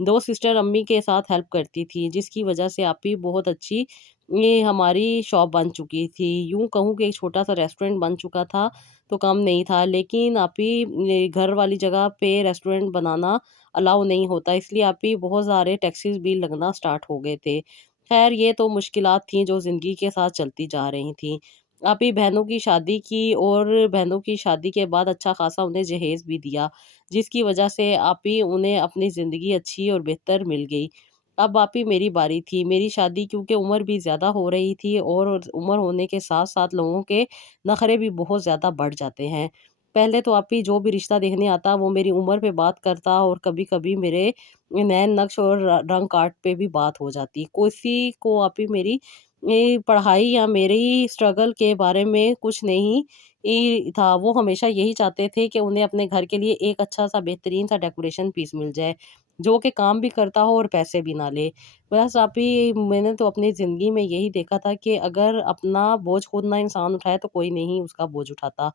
2 sister امی کے ساتھ ہیلپ کرتی تھیں، جس کی وجہ سے آپی بہت اچھی یہ ہماری شاپ بن چکی تھی۔ یوں کہوں کہ ایک چھوٹا سا ریسٹورینٹ بن چکا تھا تو کم نہیں تھا، لیکن آپی گھر والی جگہ پہ ریسٹورینٹ بنانا الاؤ نہیں ہوتا، اس لیے آپی بہت سارے ٹیکسیز بھی لگنا سٹارٹ ہو گئے تھے۔ خیر یہ تو مشکلات تھیں جو زندگی کے ساتھ چلتی جا رہی تھیں۔ آپی بہنوں کی شادی کی اور بہنوں کی شادی کے بعد اچھا خاصا انہیں جہیز بھی دیا، جس کی وجہ سے آپی انہیں اپنی زندگی اچھی اور بہتر مل گئی۔ اب آپی میری باری تھی، میری شادی کیونکہ عمر بھی زیادہ ہو رہی تھی اور عمر ہونے کے ساتھ ساتھ لوگوں کے نخرے بھی بہت زیادہ بڑھ جاتے ہیں۔ پہلے تو آپی جو بھی رشتہ دیکھنے آتا وہ میری عمر پہ بات کرتا اور کبھی کبھی میرے نین نقش اور رنگ کاٹ پہ بھی بات ہو جاتی۔ کسی کو آپی میری پڑھائی یا میری سٹرگل کے بارے میں کچھ نہیں تھا، وہ ہمیشہ یہی چاہتے تھے کہ انہیں اپنے گھر کے لیے ایک اچھا سا بہترین سا ڈیکوریشن پیس مل جائے جو کہ کام بھی کرتا ہو اور پیسے بھی نہ لے۔ بس آپی میں نے تو اپنی زندگی میں یہی دیکھا تھا کہ اگر اپنا بوجھ خود نہ انسان اٹھائے تو کوئی نہیں اس کا بوجھ اٹھاتا۔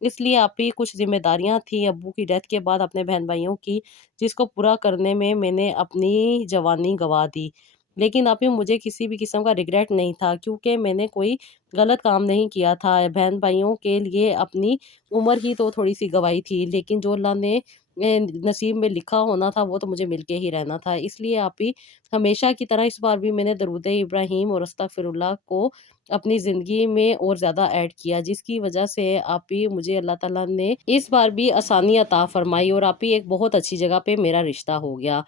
اس لیے آپی کچھ ذمہ داریاں تھیں ابو کی ڈیتھ کے بعد اپنے بہن بھائیوں کی، جس کو پورا کرنے میں نے اپنی جوانی گوا دی۔ لیکن آپی مجھے کسی بھی قسم کا ریگریٹ نہیں تھا کیونکہ میں نے کوئی غلط کام نہیں کیا تھا۔ بہن بھائیوں کے لیے اپنی عمر ہی تو تھوڑی سی گوائی تھی، لیکن جو اللہ نے نصیب میں لکھا ہونا تھا وہ تو مجھے مل کے ہی رہنا تھا۔ اس لیے آپی ہمیشہ کی طرح اس بار بھی میں نے درود ابراہیم اور استغفر اللہ کو اپنی زندگی میں اور زیادہ ایڈ کیا، جس کی وجہ سے آپی مجھے اللہ تعالیٰ نے اس بار بھی آسانی عطا فرمائی اور آپی ایک بہت اچھی جگہ پہ میرا رشتہ ہو گیا۔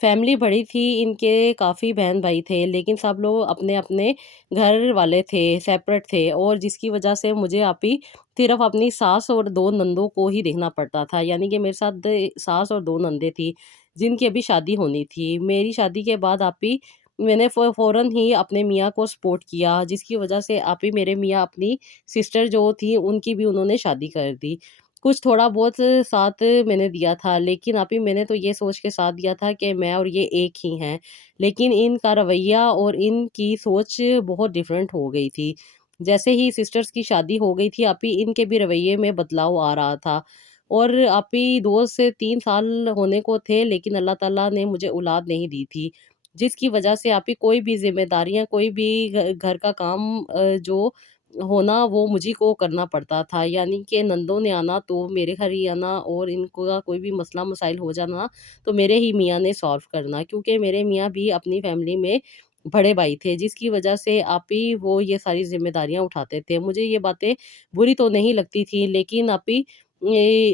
فیملی بڑی تھی، ان کے کافی بہن بھائی تھے، لیکن سب لوگ اپنے اپنے گھر والے تھے، سیپریٹ تھے، اور جس کی وجہ سے مجھے آپی صرف اپنی ساس اور 2 نندوں کو ہی دیکھنا پڑتا تھا، یعنی کہ میرے ساتھ ساس اور 2 نندیں تھی جن کی ابھی شادی ہونی تھی۔ میری شادی کے بعد آپی میں نے فوراً ہی اپنے میاں کو سپورٹ کیا، جس کی وجہ سے آپی میرے میاں اپنی سسٹر جو تھی ان کی بھی انہوں نے شادی کر دی۔ کچھ تھوڑا بہت ساتھ میں نے دیا تھا، لیکن آپی میں نے تو یہ سوچ کے ساتھ دیا تھا کہ میں اور یہ ایک ہی ہیں، لیکن ان کا رویہ اور ان کی سوچ بہت ڈیفرنٹ ہو گئی تھی۔ جیسے ہی سسٹرز کی شادی ہو گئی تھی آپی ان کے بھی رویے میں بدلاؤ آ رہا تھا، اور آپی 2 سے 3 سال ہونے کو تھے لیکن اللہ تعالیٰ نے مجھے اولاد نہیں دی تھی، جس کی وجہ سے آپی کوئی بھی ذمہ داریاں، کوئی بھی گھر کا کام جو ہونا وہ مجھے کو کرنا پڑتا تھا، یعنی کہ نندوں نے آنا تو میرے گھر ہی آنا، اور ان کا کوئی بھی مسئلہ مسائل ہو جانا تو میرے ہی میاں نے سالو کرنا، کیونکہ میرے میاں بھی اپنی فیملی میں بڑے بھائی تھے، جس کی وجہ سے آپی وہ یہ ساری ذمہ داریاں اٹھاتے تھے۔ مجھے یہ باتیں بری تو نہیں لگتی تھی، لیکن آپی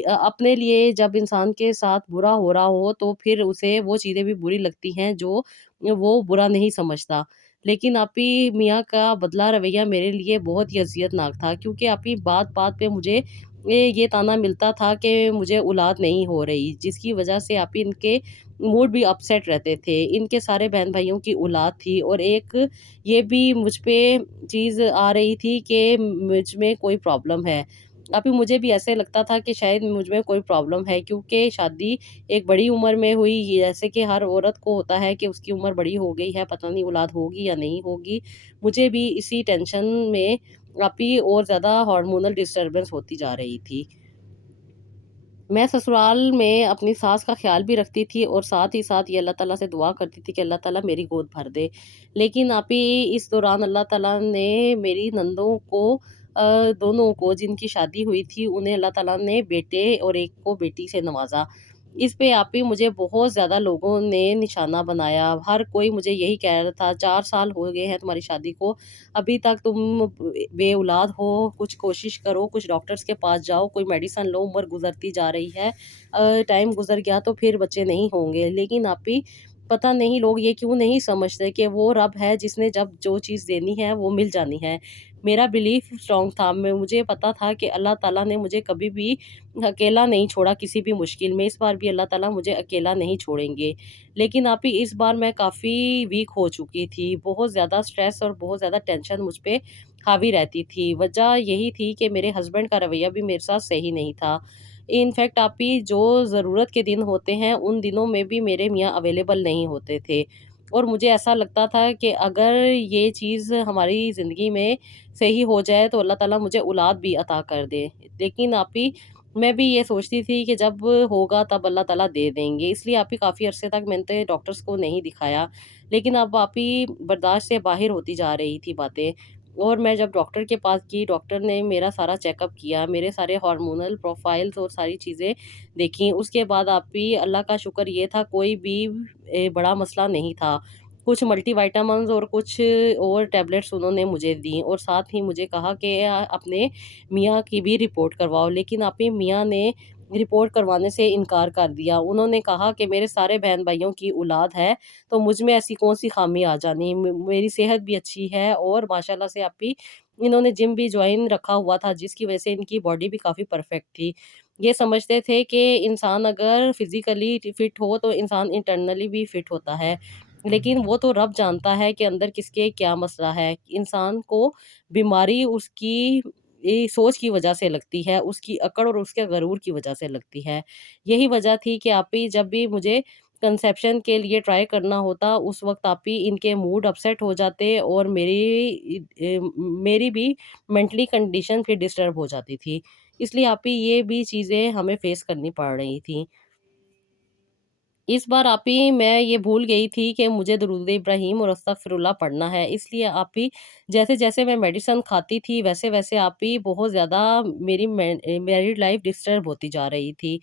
اپنے لیے جب انسان کے ساتھ برا ہو رہا ہو تو پھر اسے وہ چیزیں بھی بری لگتی ہیں جو وہ برا نہیں سمجھتا۔ لیکن آپی میاں کا بدلہ رویہ میرے لیے بہت ہی اذیت ناک تھا، کیونکہ آپی بات بات پہ مجھے یہ تانا ملتا تھا کہ مجھے اولاد نہیں ہو رہی، جس کی وجہ سے آپی ان کے موڈ بھی اپسیٹ رہتے تھے۔ ان کے سارے بہن بھائیوں کی اولاد تھی، اور ایک یہ بھی مجھ پہ چیز آ رہی تھی کہ مجھ میں کوئی پرابلم ہے۔ ابھی مجھے بھی ایسے لگتا تھا کہ شاید مجھ میں کوئی پرابلم ہے، کیونکہ شادی ایک بڑی عمر میں ہوئی، جیسے کہ ہر عورت کو ہوتا ہے کہ اس کی عمر بڑی ہو گئی ہے، پتہ نہیں اولاد ہوگی یا نہیں ہوگی۔ مجھے بھی اسی ٹینشن میں آپی اور زیادہ ہارمونل ڈسٹربنس ہوتی جا رہی تھی۔ میں سسرال میں اپنی ساس کا خیال بھی رکھتی تھی اور ساتھ ہی ساتھ یہ اللہ تعالیٰ سے دعا کرتی تھی کہ اللہ تعالیٰ میری گود بھر دے، لیکن آپی اس دوران اللہ تعالیٰ نے میری نندوں کو دونوں کو جن کی شادی ہوئی تھی انہیں اللہ تعالیٰ نے بیٹے اور ایک کو بیٹی سے نوازا۔ اس پہ آپی مجھے بہت زیادہ لوگوں نے نشانہ بنایا، ہر کوئی مجھے یہی کہہ رہا تھا 4 سال ہو گئے ہیں تمہاری شادی کو، ابھی تک تم بے اولاد ہو، کچھ کوشش کرو، کچھ ڈاکٹرز کے پاس جاؤ، کوئی میڈیسن لو، عمر گزرتی جا رہی ہے، ٹائم گزر گیا تو پھر بچے نہیں ہوں گے۔ لیکن آپی پتہ نہیں لوگ یہ کیوں نہیں سمجھتے کہ وہ رب ہے جس نے جب جو چیز دینی ہے وہ مل جانی ہے۔ میرا بلیف اسٹرانگ تھا، مجھے پتا تھا کہ اللہ تعالیٰ نے مجھے کبھی بھی اکیلا نہیں چھوڑا کسی بھی مشکل میں، اس بار بھی اللہ تعالیٰ مجھے اکیلا نہیں چھوڑیں گے۔ لیکن آپی اس بار میں کافی ویک ہو چکی تھی، بہت زیادہ سٹریس اور بہت زیادہ ٹینشن مجھ پہ حاوی رہتی تھی۔ وجہ یہی تھی کہ میرے ہسبینڈ کا رویہ بھی میرے ساتھ صحیح نہیں تھا۔ انفیکٹ آپی جو ضرورت کے دن ہوتے ہیں ان دنوں میں بھی میرے میاں اویلیبل نہیں ہوتے تھے، اور مجھے ایسا لگتا تھا کہ اگر یہ چیز ہماری زندگی میں صحیح ہو جائے تو اللہ تعالیٰ مجھے اولاد بھی عطا کر دے۔ لیکن آپی میں بھی یہ سوچتی تھی کہ جب ہوگا تب اللہ تعالیٰ دے دیں گے، اس لیے آپ ہی کافی عرصے تک میں نے ڈاکٹرس کو نہیں دکھایا، لیکن اب آپ ہی برداشت سے باہر ہوتی جا رہی تھی باتیں، اور میں جب ڈاکٹر کے پاس گئی، ڈاکٹر نے میرا سارا چیک اپ کیا، میرے سارے ہارمونل پروفائلز اور ساری چیزیں دیکھیں، اس کے بعد آپ ہی اللہ کا شکر یہ تھا کوئی بھی بڑا مسئلہ نہیں تھا۔ کچھ ملٹی وائٹامنز اور کچھ اور ٹیبلٹس انہوں نے مجھے دیں، اور ساتھ ہی مجھے کہا کہ اپنے میاں کی بھی رپورٹ کرواؤ، لیکن آپ ہی میاں نے رپورٹ کروانے سے انکار کر دیا۔ انہوں نے کہا کہ میرے سارے بہن بھائیوں کی اولاد ہے، تو مجھ میں ایسی کون سی خامی آ جانی، میری صحت بھی اچھی ہے، اور ماشاءاللہ سے آپ ہی انہوں نے جم بھی جوائن رکھا ہوا تھا، جس کی وجہ سے ان کی باڈی بھی کافی پرفیکٹ تھی۔ یہ سمجھتے تھے کہ انسان اگر فزیکلی فٹ ہو تو انسان انٹرنلی بھی فٹ ہوتا ہے، لیکن وہ تو رب جانتا ہے کہ اندر کس کے کیا مسئلہ ہے۔ انسان کو بیماری اس کی سوچ کی وجہ سے لگتی ہے، اس کی اکڑ اور اس کے غرور کی وجہ سے لگتی ہے۔ یہی وجہ تھی کہ آپ ہی جب بھی مجھے کنسیپشن کے لیے ٹرائی کرنا ہوتا، اس وقت آپ ہی ان کے موڈ اپسیٹ ہو جاتے، اور میری بھی مینٹلی کنڈیشن پھر ڈسٹرب ہو جاتی تھی، اس لیے آپ ہی یہ بھی چیزیں ہمیں فیس کرنی پڑ رہی تھیں۔ اس بار آپ ہی میں یہ بھول گئی تھی کہ مجھے درود ابراہیم اور استغفر اللہ پڑھنا ہے، اس لیے آپ ہی جیسے جیسے میں میڈیسن کھاتی تھی ویسے ویسے آپ ہی بہت زیادہ میری میریڈ لائف ڈسٹرب ہوتی جا رہی تھی۔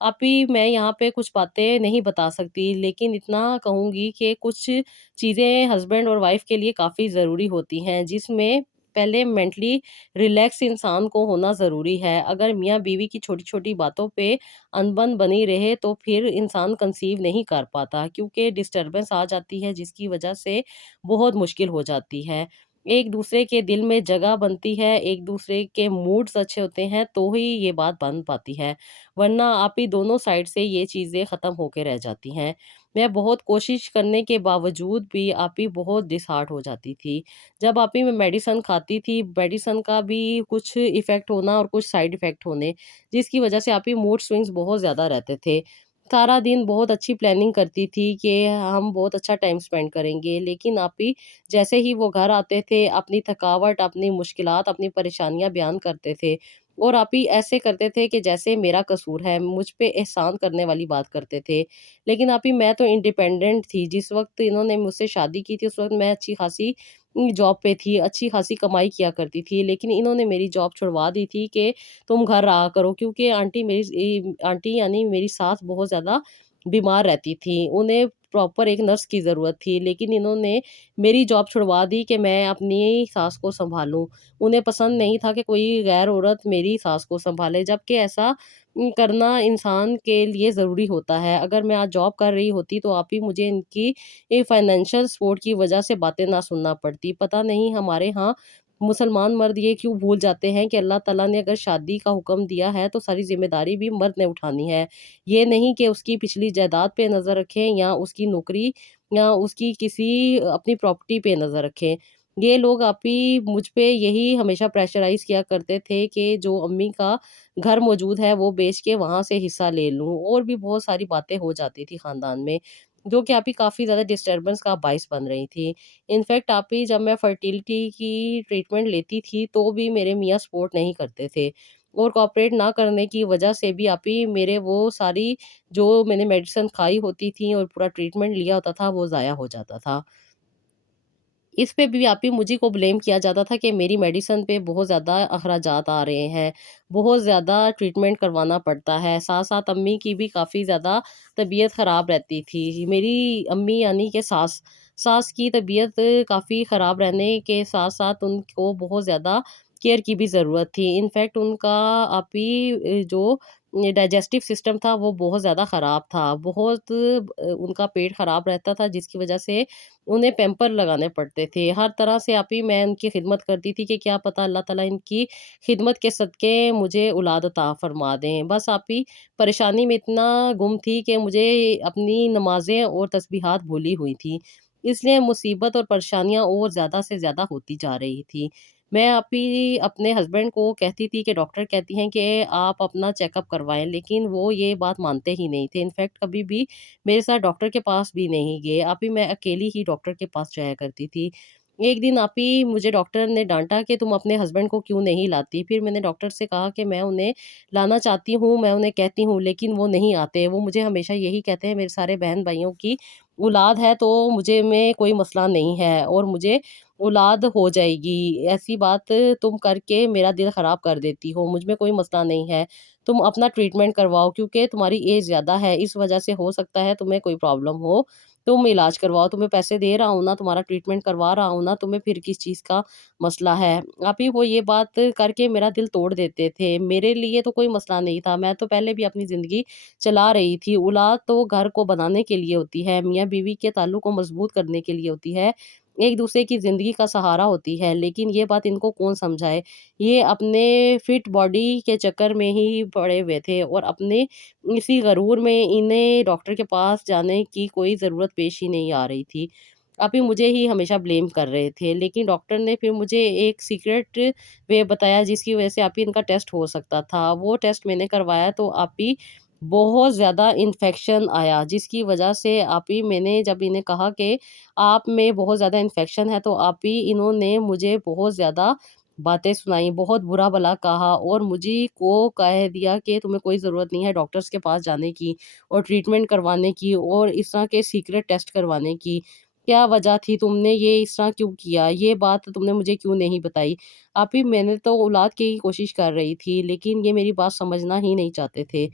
آپ ہی میں یہاں پہ کچھ باتیں نہیں بتا سکتی، لیکن اتنا کہوں گی کہ کچھ چیزیں ہسبینڈ اور وائف کے لیے کافی ضروری ہوتی ہیں، جس میں پہلے مینٹلی ریلیکس انسان کو ہونا ضروری ہے۔ اگر میاں بیوی کی چھوٹی چھوٹی باتوں پہ انبن بنی رہے تو پھر انسان کنسیو نہیں کر پاتا، کیونکہ ڈسٹربنس آ جاتی ہے، جس کی وجہ سے بہت مشکل ہو جاتی ہے۔ ایک دوسرے کے دل میں جگہ بنتی ہے، ایک دوسرے کے موڈز اچھے ہوتے ہیں تو ہی یہ بات بن پاتی ہے، ورنہ آپ ہی دونوں سائڈ سے یہ چیزیں ختم ہو کے رہ جاتی ہیں۔ میں بہت کوشش کرنے کے باوجود بھی آپ ہی بہت ڈس ہارٹ ہو جاتی تھی۔ جب آپ ہی میں میڈیسن کھاتی تھی، میڈیسن کا بھی کچھ ایفیکٹ ہونا اور کچھ سائیڈ ایفیکٹ ہونے، جس کی وجہ سے آپ ہی موڈ سوئنگز بہت زیادہ رہتے تھے۔ سارا دن بہت اچھی پلاننگ کرتی تھی کہ ہم بہت اچھا ٹائم سپینڈ کریں گے، لیکن آپ ہی جیسے ہی وہ گھر آتے تھے اپنی تھکاوٹ، اپنی مشکلات، اپنی پریشانیاں بیان کرتے تھے، اور آپ ہی ایسے کرتے تھے کہ جیسے میرا قصور ہے، مجھ پہ احسان کرنے والی بات کرتے تھے۔ لیکن آپ ہی میں تو انڈیپینڈنٹ تھی، جس وقت انہوں نے مجھ سے شادی کی تھی اس وقت میں اچھی خاصی جاب پہ تھی، اچھی خاصی کمائی کیا کرتی تھی، لیکن انہوں نے میری جاب چھڑوا دی تھی کہ تم گھر رہا کرو، کیونکہ آنٹی یعنی میری ساس بہت زیادہ بیمار رہتی تھی، انہیں پراپر ایک نرس کی ضرورت تھی، لیکن انہوں نے میری جاب چھڑوا دی کہ میں اپنی ساس کو سنبھالوں۔ انہیں پسند نہیں تھا کہ کوئی غیر عورت میری ساس کو سنبھالے، جبکہ ایسا کرنا انسان کے لیے ضروری ہوتا ہے۔ اگر میں آج جاب کر رہی ہوتی تو آپ ہی مجھے ان کی فائنینشیل سپورٹ کی وجہ سے باتیں نہ سننا پڑتی۔ پتہ نہیں ہمارے ہاں مسلمان مرد یہ کیوں بھول جاتے ہیں کہ اللہ تعالیٰ نے اگر شادی کا حکم دیا ہے تو ساری ذمہ داری بھی مرد نے اٹھانی ہے، یہ نہیں کہ اس کی پچھلی جائیداد پہ نظر رکھیں، یا اس کی نوکری، یا اس کی کسی اپنی پراپرٹی پہ نظر رکھیں۔ یہ لوگ آپ ہی مجھ پہ یہی ہمیشہ پریشرائز کیا کرتے تھے کہ جو امی کا گھر موجود ہے وہ بیچ کے وہاں سے حصہ لے لوں، اور بھی بہت ساری باتیں ہو جاتی تھی خاندان میں، جو کہ آپ ہی کافی زیادہ ڈسٹربنس کا باعث بن رہی تھی۔ انفیکٹ آپ ہی جب میں فرٹیلٹی کی ٹریٹمنٹ لیتی تھی تو بھی میرے میاں سپورٹ نہیں کرتے تھے، اور کوآپریٹ نہ کرنے کی وجہ سے بھی آپ ہی میرے وہ ساری جو میں نے میڈیسن کھائی ہوتی تھی اور پورا ٹریٹمنٹ لیا ہوتا تھا وہ ضائع ہو جاتا تھا۔ اس پہ بھی آپ ہی مجھے کو بلیم کیا جاتا تھا کہ میری میڈیسن پہ بہت زیادہ اخراجات آ رہے ہیں، بہت زیادہ ٹریٹمنٹ کروانا پڑتا ہے، ساتھ ساتھ امی کی بھی کافی زیادہ طبیعت خراب رہتی تھی۔ میری امی یعنی کہ ساس کی طبیعت کافی خراب رہنے کے ساتھ ساتھ ان کو بہت زیادہ کیئر کی بھی ضرورت تھی۔ انفیکٹ ان کا آپ ہی جو ڈائجسٹو سسٹم تھا وہ بہت زیادہ خراب تھا، بہت ان کا پیٹ خراب رہتا تھا، جس کی وجہ سے انہیں پیمپر لگانے پڑتے تھے۔ ہر طرح سے آپ ہی میں ان کی خدمت کرتی تھی کہ کیا پتہ اللہ تعالیٰ ان کی خدمت کے صدقے مجھے اولاد عطا فرما دیں۔ بس آپ ہی پریشانی میں اتنا گم تھی کہ مجھے اپنی نمازیں اور تسبیحات بھولی ہوئی تھی، اس لیے مصیبت اور پریشانیاں اور زیادہ سے زیادہ ہوتی جا رہی تھی۔ میں آپ ہی اپنے ہسبینڈ کو کہتی تھی کہ ڈاکٹر کہتی ہیں کہ آپ اپنا چیک اپ کروائیں، لیکن وہ یہ بات مانتے ہی نہیں تھے۔ انفیکٹ کبھی بھی میرے ساتھ ڈاکٹر کے پاس بھی نہیں گئے، آپ ہی میں اکیلی ہی ڈاکٹر کے پاس جایا کرتی تھی۔ ایک دن آپ ہی مجھے ڈاکٹر نے ڈانٹا کہ تم اپنے ہسبینڈ کو کیوں نہیں لاتی؟ پھر میں نے ڈاکٹر سے کہا کہ میں انہیں لانا چاہتی ہوں، میں انہیں کہتی ہوں لیکن وہ نہیں آتے۔ وہ مجھے ہمیشہ یہی کہتے ہیں میرے سارے بہن بھائیوں کی اولاد ہے تو مجھے میں کوئی مسئلہ نہیں ہے اور مجھے اولاد ہو جائے گی، ایسی بات تم کر کے میرا دل خراب کر دیتی ہو، مجھ میں کوئی مسئلہ نہیں ہے، تم اپنا ٹریٹمنٹ کرواؤ کیونکہ تمہاری ایج زیادہ ہے، اس وجہ سے ہو سکتا ہے تمہیں کوئی پرابلم ہو، تم علاج کرواؤ، تمہیں پیسے دے رہا ہوں نا، تمہارا ٹریٹمنٹ کروا رہا ہوں نا، تمہیں پھر کس چیز کا مسئلہ ہے؟ آپ ہی وہ یہ بات کر کے میرا دل توڑ دیتے تھے۔ میرے لیے تو کوئی مسئلہ نہیں تھا، میں تو پہلے بھی اپنی زندگی چلا رہی تھی۔ اولاد تو گھر کو بنانے کے لیے ہوتی ہے، میاں بیوی کے تعلق کو مضبوط کرنے کے لیے ہوتی ہے، ایک دوسرے کی زندگی کا سہارا ہوتی ہے، لیکن یہ بات ان کو کون سمجھائے؟ یہ اپنے فٹ باڈی کے چکر میں ہی پڑے ہوئے تھے اور اپنے اسی غرور میں انہیں ڈاکٹر کے پاس جانے کی کوئی ضرورت پیش ہی نہیں آ رہی تھی۔ آپ ہی مجھے ہی ہمیشہ بلیم کر رہے تھے، لیکن ڈاکٹر نے پھر مجھے ایک سیکرٹ وے بتایا جس کی وجہ سے آپ ہی ان کا ٹیسٹ ہو سکتا تھا۔ وہ ٹیسٹ میں نے کروایا تو آپ ہی بہت زیادہ انفیکشن آیا، جس کی وجہ سے آپ ہی میں نے جب انہیں کہا کہ آپ میں بہت زیادہ انفیکشن ہے تو آپ ہی انہوں نے مجھے بہت زیادہ باتیں سنائی، بہت برا بھلا کہا اور مجھے کو کہہ دیا کہ تمہیں کوئی ضرورت نہیں ہے ڈاکٹرز کے پاس جانے کی اور ٹریٹمنٹ کروانے کی اور اس طرح کے سیکرٹ ٹیسٹ کروانے کی۔ کیا وجہ تھی؟ تم نے یہ اس طرح کیوں کیا؟ یہ بات تم نے مجھے کیوں نہیں بتائی؟ آپ ہی میں نے تو اولاد کی کوشش کر رہی تھی لیکن یہ میری بات سمجھنا ہی نہیں چاہتے تھے۔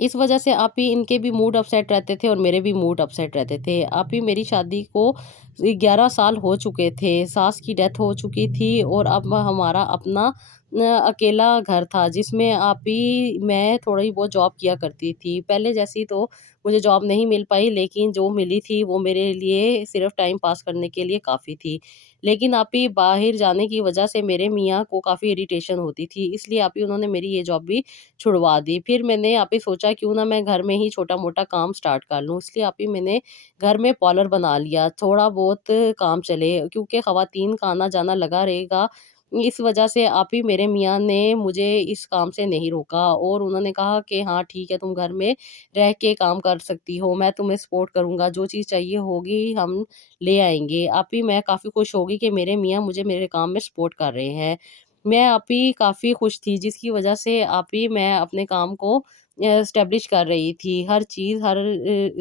اس وجہ سے آپ ہی ان کے بھی موڈ اپسیٹ رہتے تھے اور میرے بھی موڈ اپسیٹ رہتے تھے۔ آپ ہی میری شادی کو 11 سال ہو چکے تھے، ساس کی ڈیتھ ہو چکی تھی اور اب ہمارا اپنا اکیلا گھر تھا جس میں آپ ہی میں تھوڑی بہت جاب کیا کرتی تھی۔ پہلے جیسی تو مجھے جاب نہیں مل پائی لیکن جو ملی تھی وہ میرے لیے صرف ٹائم پاس کرنے کے لیے کافی تھی۔ لیکن آپ ہی باہر جانے کی وجہ سے میرے میاں کو کافی اریٹیشن ہوتی تھی، اس لیے آپ ہی انہوں نے میری یہ جاب بھی چھڑوا دی۔ پھر میں نے آپ ہی سوچا کیوں نہ میں گھر میں ہی چھوٹا موٹا کام سٹارٹ کر لوں، اس لیے آپ ہی میں نے گھر میں پارلر بنا لیا، تھوڑا بہت کام چلے کیونکہ خواتین کا آنا جانا لگا رہے گا۔ اس وجہ سے آپ ہی میرے میاں نے مجھے اس کام سے نہیں روکا اور انہوں نے کہا کہ ہاں ٹھیک ہے، تم گھر میں رہ کے کام کر سکتی ہو، میں تمہیں سپورٹ کروں گا، جو چیز چاہیے ہوگی ہم لے آئیں گے۔ آپ ہی میں کافی خوش ہوگی کہ میرے میاں مجھے میرے کام میں سپورٹ کر رہے ہیں۔ میں آپ ہی کافی خوش تھی جس کی وجہ سے آپ ہی میں اپنے کام کو اسٹیبلش کر رہی تھی، ہر چیز ہر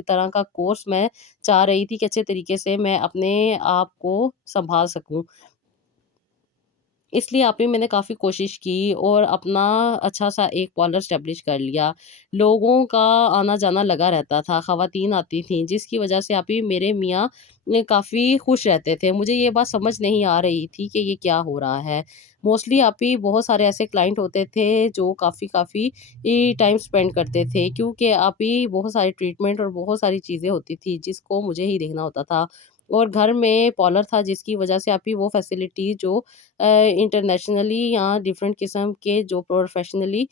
طرح کا کورس میں چاہ رہی تھی کہ اچھے طریقے سے میں اپنے آپ کو سنبھال سکوں۔ اس لیے آپ ہی میں نے کافی کوشش کی اور اپنا اچھا سا ایک پارلر اسٹیبلش کر لیا۔ لوگوں کا آنا جانا لگا رہتا تھا، خواتین آتی تھیں جس کی وجہ سے آپ ہی میرے میاں کافی خوش رہتے تھے۔ مجھے یہ بات سمجھ نہیں آ رہی تھی کہ یہ کیا ہو رہا ہے۔ موسٹلی آپ ہی بہت سارے ایسے کلائنٹ ہوتے تھے جو کافی ٹائم اسپینڈ کرتے تھے کیونکہ آپ ہی بہت سارے ٹریٹمنٹ اور بہت ساری چیزیں ہوتی تھی جس کو مجھے ہی دیکھنا ہوتا تھا اور گھر میں پارلر تھا جس کی وجہ سے آپ ہی وہ فیسلٹی جو انٹرنیشنلی یا ڈفرینٹ قسم کے جو پروفیشنلی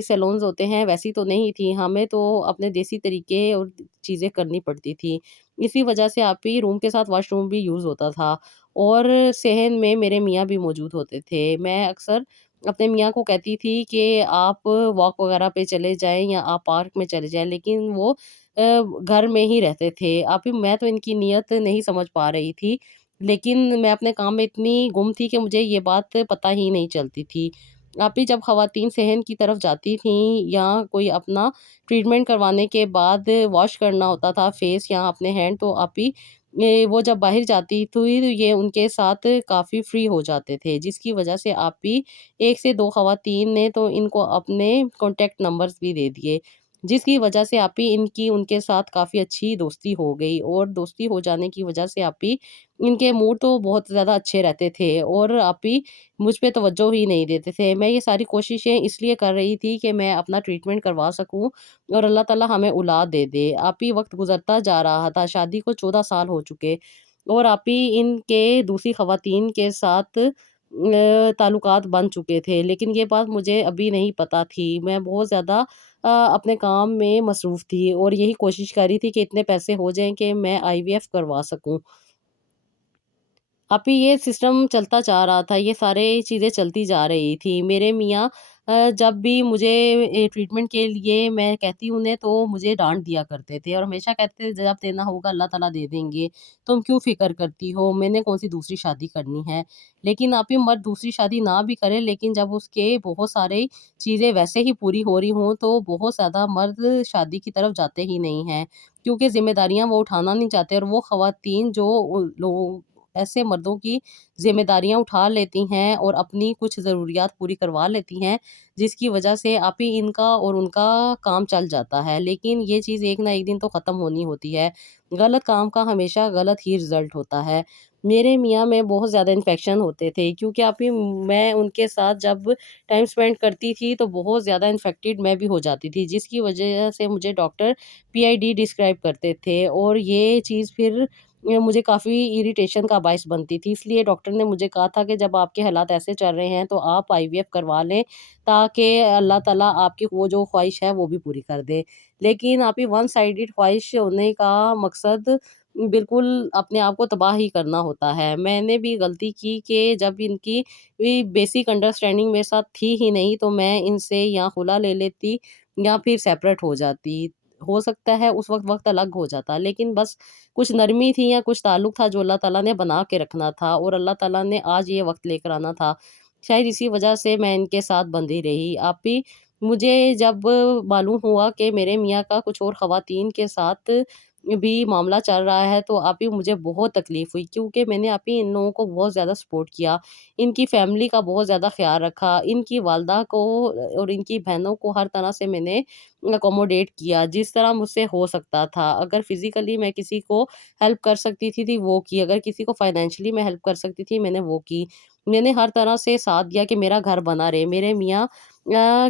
سیلونز ہوتے ہیں ویسی تو نہیں تھی، ہمیں تو اپنے دیسی طریقے اور چیزیں کرنی پڑتی تھی۔ اسی وجہ سے آپ ہی روم کے ساتھ واش روم بھی یوز ہوتا تھا اور صحن میں میرے میاں بھی موجود ہوتے تھے۔ میں اکثر اپنے میاں کو کہتی تھی کہ آپ واک وغیرہ پہ چلے جائیں یا آپ پارک میں چلے جائیں، لیکن وہ گھر میں ہی رہتے تھے۔ آپ ہی میں تو ان کی نیت نہیں سمجھ پا رہی تھی لیکن میں اپنے کام میں اتنی گم تھی کہ مجھے یہ بات پتہ ہی نہیں چلتی تھی۔ آپ ہی جب خواتین صحن کی طرف جاتی تھیں یا کوئی اپنا ٹریٹمنٹ کروانے کے بعد واش کرنا ہوتا تھا فیس یا اپنے ہینڈ تو آپ ہی وہ جب باہر جاتی تو یہ ان کے ساتھ کافی فری ہو جاتے تھے جس کی وجہ سے آپ ہی 1 سے 2 خواتین نے تو ان کو اپنے کانٹیکٹ نمبرز بھی دے دیے جس کی وجہ سے آپ ہی ان کے ساتھ کافی اچھی دوستی ہو گئی اور دوستی ہو جانے کی وجہ سے آپ ہی ان کے موڈ تو بہت زیادہ اچھے رہتے تھے اور آپ ہی مجھ پہ توجہ ہی نہیں دیتے تھے۔ میں یہ ساری کوششیں اس لیے کر رہی تھی کہ میں اپنا ٹریٹمنٹ کروا سکوں اور اللہ تعالیٰ ہمیں اولاد دے دے۔ آپ ہی وقت گزرتا جا رہا تھا، شادی کو 14 سال ہو چکے اور آپ ہی ان کے دوسری خواتین کے ساتھ تعلقات بن چکے تھے، لیکن یہ بات مجھے ابھی نہیں پتہ تھی۔ میں بہت زیادہ اپنے کام میں مصروف تھی اور یہی کوشش کر رہی تھی کہ اتنے پیسے ہو جائیں کہ میں IVF کروا سکوں۔ اب یہ سسٹم چلتا جا رہا تھا، یہ سارے چیزیں چلتی جا رہی تھی۔ میرے میاں جب بھی مجھے ٹریٹمنٹ کے لیے میں کہتی ہوں انہیں تو مجھے ڈانٹ دیا کرتے تھے اور ہمیشہ کہتے تھے جب دینا ہوگا اللہ تعالیٰ دے دیں گے، تم کیوں فکر کرتی ہو، میں نے کون سی دوسری شادی کرنی ہے۔ لیکن آپ ہی مرد دوسری شادی نہ بھی کرے لیکن جب اس کے بہت سارے چیزیں ویسے ہی پوری ہو رہی ہوں تو بہت زیادہ مرد شادی کی طرف جاتے ہی نہیں ہیں، کیونکہ ذمہ داریاں وہ اٹھانا نہیں چاہتے، اور وہ خواتین جو لوگ ایسے مردوں کی ذمہ داریاں اٹھا لیتی ہیں اور اپنی کچھ ضروریات پوری کروا لیتی ہیں، جس کی وجہ سے آپ ہی ان کا اور ان کا کام چل جاتا ہے، لیکن یہ چیز ایک نہ ایک دن تو ختم ہونی ہوتی ہے۔ غلط کام کا ہمیشہ غلط ہی رزلٹ ہوتا ہے۔ میرے میاں میں بہت زیادہ انفیکشن ہوتے تھے، کیونکہ آپ ہی میں ان کے ساتھ جب ٹائم اسپینڈ کرتی تھی تو بہت زیادہ انفیکٹڈ میں بھی ہو جاتی تھی، جس کی وجہ سے مجھے ڈاکٹر PID ڈسکرائب کرتے تھے، اور یہ چیز پھر مجھے کافی اریٹیشن کا باعث بنتی تھی۔ اس لیے ڈاکٹر نے مجھے کہا تھا کہ جب آپ کے حالات ایسے چل رہے ہیں تو آپ IVF کروا لیں، تاکہ اللہ تعالیٰ آپ کی وہ جو خواہش ہے وہ بھی پوری کر دے۔ لیکن آپ ہی ون سائیڈڈ خواہش ہونے کا مقصد بالکل اپنے آپ کو تباہ ہی کرنا ہوتا ہے۔ میں نے بھی غلطی کی کہ جب ان کی بیسک انڈرسٹینڈنگ میرے ساتھ تھی ہی نہیں تو میں ان سے یا خلا لے لیتی یا پھر سیپریٹ ہو جاتی۔ ہو سکتا ہے اس وقت الگ ہو جاتا، لیکن بس کچھ نرمی تھی یا کچھ تعلق تھا جو اللہ تعالیٰ نے بنا کے رکھنا تھا، اور اللہ تعالیٰ نے آج یہ وقت لے کر آنا تھا، شاید اسی وجہ سے میں ان کے ساتھ بندھی رہی۔ آپ بھی مجھے جب معلوم ہوا کہ میرے میاں کا کچھ اور خواتین کے ساتھ بھی معاملہ چل رہا ہے تو آپ ہی مجھے بہت تکلیف ہوئی، کیونکہ میں نے آپ ہی ان لوگوں کو بہت زیادہ سپورٹ کیا، ان کی فیملی کا بہت زیادہ خیال رکھا، ان کی والدہ کو اور ان کی بہنوں کو ہر طرح سے میں نے اکوموڈیٹ کیا جس طرح مجھ سے ہو سکتا تھا۔ اگر فزیکلی میں کسی کو ہیلپ کر سکتی تھی وہ کی، اگر کسی کو فائنینشلی میں ہیلپ کر سکتی تھی میں نے وہ کی، میں نے ہر طرح سے ساتھ دیا کہ میرا گھر بنا رہے۔ میرے میاں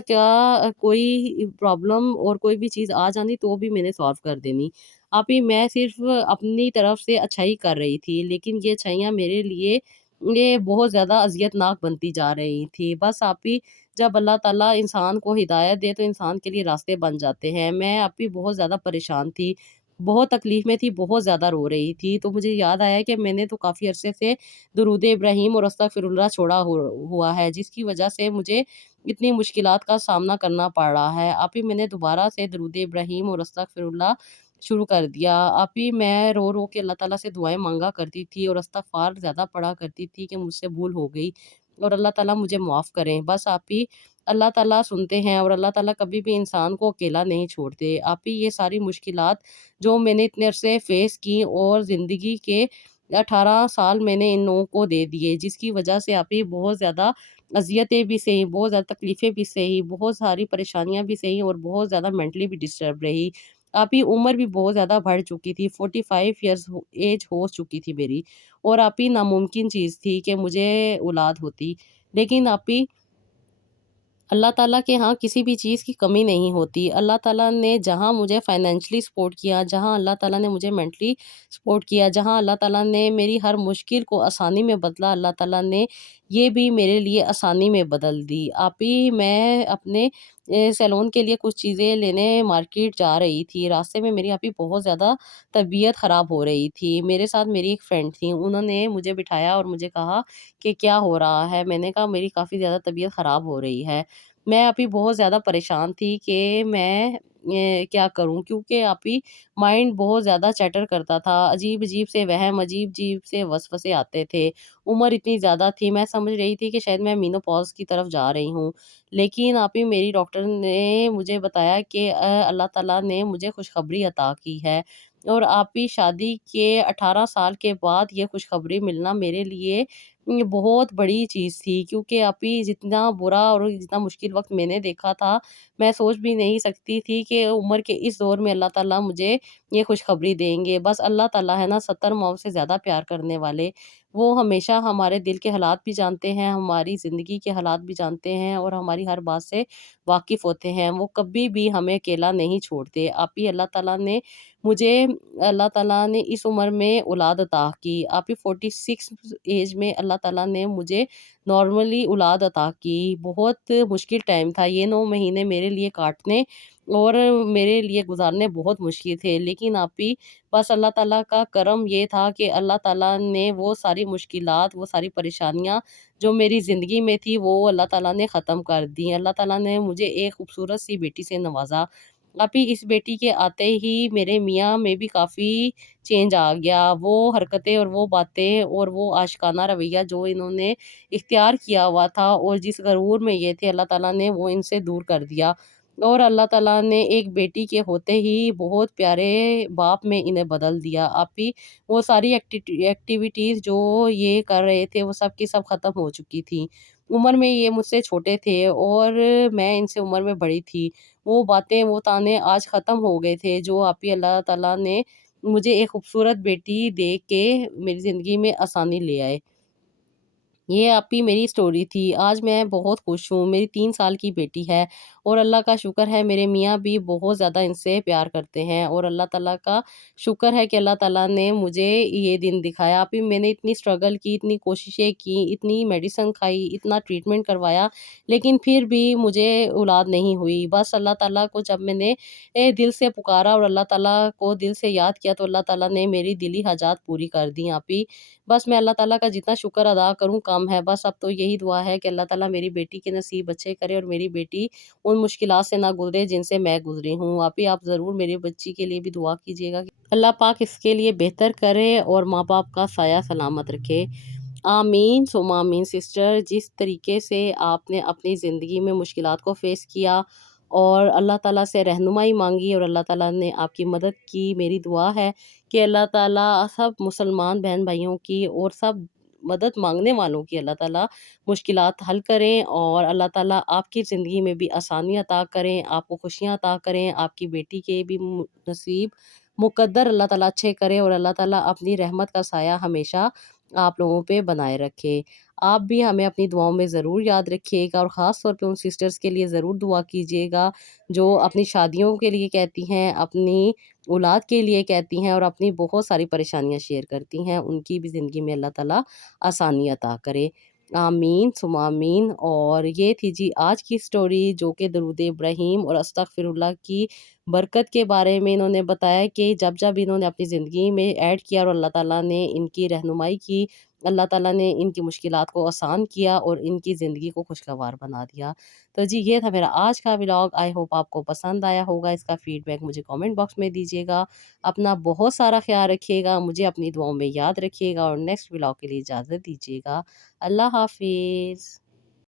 کیا کوئی پرابلم اور کوئی بھی چیز آ جانی تو بھی میں نے سالو کر دینی۔ آپ ہی میں صرف اپنی طرف سے اچھائی کر رہی تھی، لیکن یہ اچھائیاں میرے لیے یہ بہت زیادہ اذیت ناک بنتی جا رہی تھی۔ بس آپ ہی جب اللہ تعالیٰ انسان کو ہدایت دے تو انسان کے لیے راستے بن جاتے ہیں۔ میں اب بھی بہت زیادہ پریشان تھی، بہت تکلیف میں تھی، بہت زیادہ رو رہی تھی، تو مجھے یاد آیا کہ میں نے تو کافی عرصے سے درود ابراہیم اور استغفر اللہ چھوڑا ہوا ہے، جس کی وجہ سے مجھے اتنی مشکلات کا سامنا کرنا پڑ رہا ہے۔ آپ ہی میں نے دوبارہ سے درود ابراہیم اور استغفر اللہ شروع کر دیا۔ آپ ہی میں رو رو کے اللہ تعالیٰ سے دعائیں مانگا کرتی تھی اور استغفار زیادہ پڑھا کرتی تھی کہ مجھ سے بھول ہو گئی اور اللہ تعالیٰ مجھے معاف کریں۔ بس آپ ہی اللہ تعالیٰ سنتے ہیں اور اللہ تعالیٰ کبھی بھی انسان کو اکیلا نہیں چھوڑتے۔ آپ ہی یہ ساری مشکلات جو میں نے اتنے عرصے فیس کی اور زندگی کے 18 سال میں نے ان لوگوں کو دے دیے، جس کی وجہ سے آپ ہی بہت زیادہ اذیتیں بھی سہی، بہت زیادہ تکلیفیں بھی سہی، بہت ساری پریشانیاں بھی سہی اور بہت زیادہ مینٹلی بھی ڈسٹرب رہی۔ آپ ہی عمر بھی بہت زیادہ بڑھ چکی تھی، 45 ایئرز ایج ہو چکی تھی میری، اور آپ ہی ناممکن چیز تھی کہ مجھے اولاد ہوتی، لیکن آپ ہی اللہ تعالیٰ کے ہاں کسی بھی چیز کی کمی نہیں ہوتی۔ اللہ تعالیٰ نے جہاں مجھے فائنینشلی سپورٹ کیا، جہاں اللہ تعالیٰ نے مجھے مینٹلی سپورٹ کیا، جہاں اللہ تعالیٰ نے میری ہر مشکل کو آسانی میں بدلا، اللہ تعالیٰ نے یہ بھی میرے لیے آسانی میں بدل دی۔ آپ ہی میں اپنے سیلون کے لیے کچھ چیزیں لینے مارکیٹ جا رہی تھی، راستے میں میری آپ ہی بہت زیادہ طبیعت خراب ہو رہی تھی۔ میرے ساتھ میری ایک فرینڈ تھی، انہوں نے مجھے بٹھایا اور مجھے کہا کہ کیا ہو رہا ہے؟ میں نے کہا میری کافی زیادہ طبیعت خراب ہو رہی ہے۔ میں ابھی بہت زیادہ پریشان تھی کہ میں کیا کروں، کیونکہ ابھی مائنڈ بہت زیادہ چیٹر کرتا تھا، عجیب عجیب سے وہم، عجیب عجیب سے وسوسے آتے تھے، عمر اتنی زیادہ تھی، میں سمجھ رہی تھی کہ شاید میں مینوپاز کی طرف جا رہی ہوں، لیکن آپ ہی میری ڈاکٹر نے مجھے بتایا کہ اللہ تعالیٰ نے مجھے خوشخبری عطا کی ہے، اور آپ ہی شادی کے 18 سال کے بعد یہ خوشخبری ملنا میرے لیے بہت بڑی چیز تھی، کیونکہ ابھی جتنا برا اور جتنا مشکل وقت میں نے دیکھا تھا میں سوچ بھی نہیں سکتی تھی کہ عمر کے اس دور میں اللہ تعالیٰ مجھے یہ خوشخبری دیں گے۔ بس اللہ تعالیٰ ہے نا 70 ماؤں سے زیادہ پیار کرنے والے، وہ ہمیشہ ہمارے دل کے حالات بھی جانتے ہیں، ہماری زندگی کے حالات بھی جانتے ہیں اور ہماری ہر بات سے واقف ہوتے ہیں، وہ کبھی بھی ہمیں اکیلا نہیں چھوڑتے۔ آپ ہی اللہ تعالیٰ نے مجھے اللہ تعالیٰ نے اس عمر میں اولاد عطا کی، آپ ہی 46 ایج میں اللہ تعالیٰ نے مجھے نارملی اولاد عطا کی۔ بہت مشکل ٹائم تھا یہ 9 مہینے میرے لیے کاٹنے، اور میرے لیے گزارنے بہت مشکل تھے، لیکن آپی بس اللہ تعالیٰ کا کرم یہ تھا کہ اللہ تعالیٰ نے وہ ساری مشکلات، وہ ساری پریشانیاں جو میری زندگی میں تھی وہ اللہ تعالیٰ نے ختم کر دی۔ اللہ تعالیٰ نے مجھے ایک خوبصورت سی بیٹی سے نوازا۔ آپی اس بیٹی کے آتے ہی میرے میاں میں بھی کافی چینج آ گیا۔ وہ حرکتیں اور وہ باتیں اور وہ عاشقانہ رویہ جو انہوں نے اختیار کیا ہوا تھا اور جس غرور میں یہ تھے، اللہ تعالیٰ نے وہ ان سے دور کر دیا، اور اللہ تعالیٰ نے ایک بیٹی کے ہوتے ہی بہت پیارے باپ میں انہیں بدل دیا۔ آپی وہ ساری ایکٹیویٹیز جو یہ کر رہے تھے وہ سب کی سب ختم ہو چکی تھی۔ عمر میں یہ مجھ سے چھوٹے تھے اور میں ان سے عمر میں بڑی تھی۔ وہ باتیں، وہ تانے آج ختم ہو گئے تھے جو آپی اللہ تعالیٰ نے مجھے ایک خوبصورت بیٹی دے کے میری زندگی میں آسانی لے آئے۔ یہ آپی میری سٹوری تھی۔ آج میں بہت خوش ہوں، میری 3 سال کی بیٹی ہے، اور اللہ کا شکر ہے میرے میاں بھی بہت زیادہ ان سے پیار کرتے ہیں، اور اللہ تعالیٰ کا شکر ہے کہ اللہ تعالیٰ نے مجھے یہ دن دکھایا۔ آپی میں نے اتنی سٹرگل کی، اتنی کوششیں کی، اتنی میڈیسن کھائی، اتنا ٹریٹمنٹ کروایا، لیکن پھر بھی مجھے اولاد نہیں ہوئی۔ بس اللہ تعالیٰ کو جب میں نے دل سے پکارا اور اللہ تعالیٰ کو دل سے یاد کیا تو اللہ تعالیٰ نے میری دلی حاجات پوری کر دی آپی۔ بس میں اللہ تعالیٰ کا جتنا شکر ادا کروں کم ہے۔ بس اب تو یہی دعا ہے کہ اللہ تعالیٰ میری بیٹی کے نصیب اچھے کرے اور میری بیٹی ان مشکلات سے نہ گزرے جن سے میں گزری ہوں۔ آپ ضرور میری بچی کے لیے بھی دعا کیجیے گا کہ اللہ پاک اس کے لیے بہتر کرے اور ماں باپ کا سایہ سلامت رکھے۔ آمین ثم آمین۔ سسٹر، جس طریقے سے آپ نے اپنی زندگی میں مشکلات کو فیس کیا اور اللہ تعالیٰ سے رہنمائی مانگی اور اللہ تعالیٰ نے آپ کی مدد کی، میری دعا ہے کہ اللہ تعالیٰ سب مسلمان بہن بھائیوں کی اور سب مدد مانگنے والوں کی اللہ تعالیٰ مشکلات حل کریں، اور اللہ تعالیٰ آپ کی زندگی میں بھی آسانی عطا کریں، آپ کو خوشیاں عطا کریں، آپ کی بیٹی کے بھی نصیب مقدر اللہ تعالیٰ اچھے کرے، اور اللہ تعالیٰ اپنی رحمت کا سایہ ہمیشہ آپ لوگوں پہ بنائے رکھے۔ آپ بھی ہمیں اپنی دعاؤں میں ضرور یاد رکھیے گا، اور خاص طور پہ ان سسٹرز کے لیے ضرور دعا کیجیے گا جو اپنی شادیوں کے لیے کہتی ہیں، اپنی اولاد کے لیے کہتی ہیں، اور اپنی بہت ساری پریشانیاں شیئر کرتی ہیں۔ ان کی بھی زندگی میں اللہ تعالیٰ آسانی عطا کرے۔ آمین ثم آمین۔ اور یہ تھی جی آج کی سٹوری، جو کہ درود ابراہیم اور استغفر اللہ کی برکت کے بارے میں انہوں نے بتایا کہ جب جب انہوں نے اپنی زندگی میں ایڈ کیا اور اللہ تعالیٰ نے ان کی رہنمائی کی، اللہ تعالیٰ نے ان کی مشکلات کو آسان کیا اور ان کی زندگی کو خوشگوار بنا دیا۔ تو جی یہ تھا میرا آج کا ولاگ۔ آئی ہوپ آپ کو پسند آیا ہوگا۔ اس کا فیڈ بیک مجھے کامنٹ باکس میں دیجیے گا۔ اپنا بہت سارا خیال رکھیے گا، مجھے اپنی دعاؤں میں یاد رکھیے گا، اور نیکسٹ ولاگ کے لیے اجازت دیجیے گا۔ اللہ حافظ۔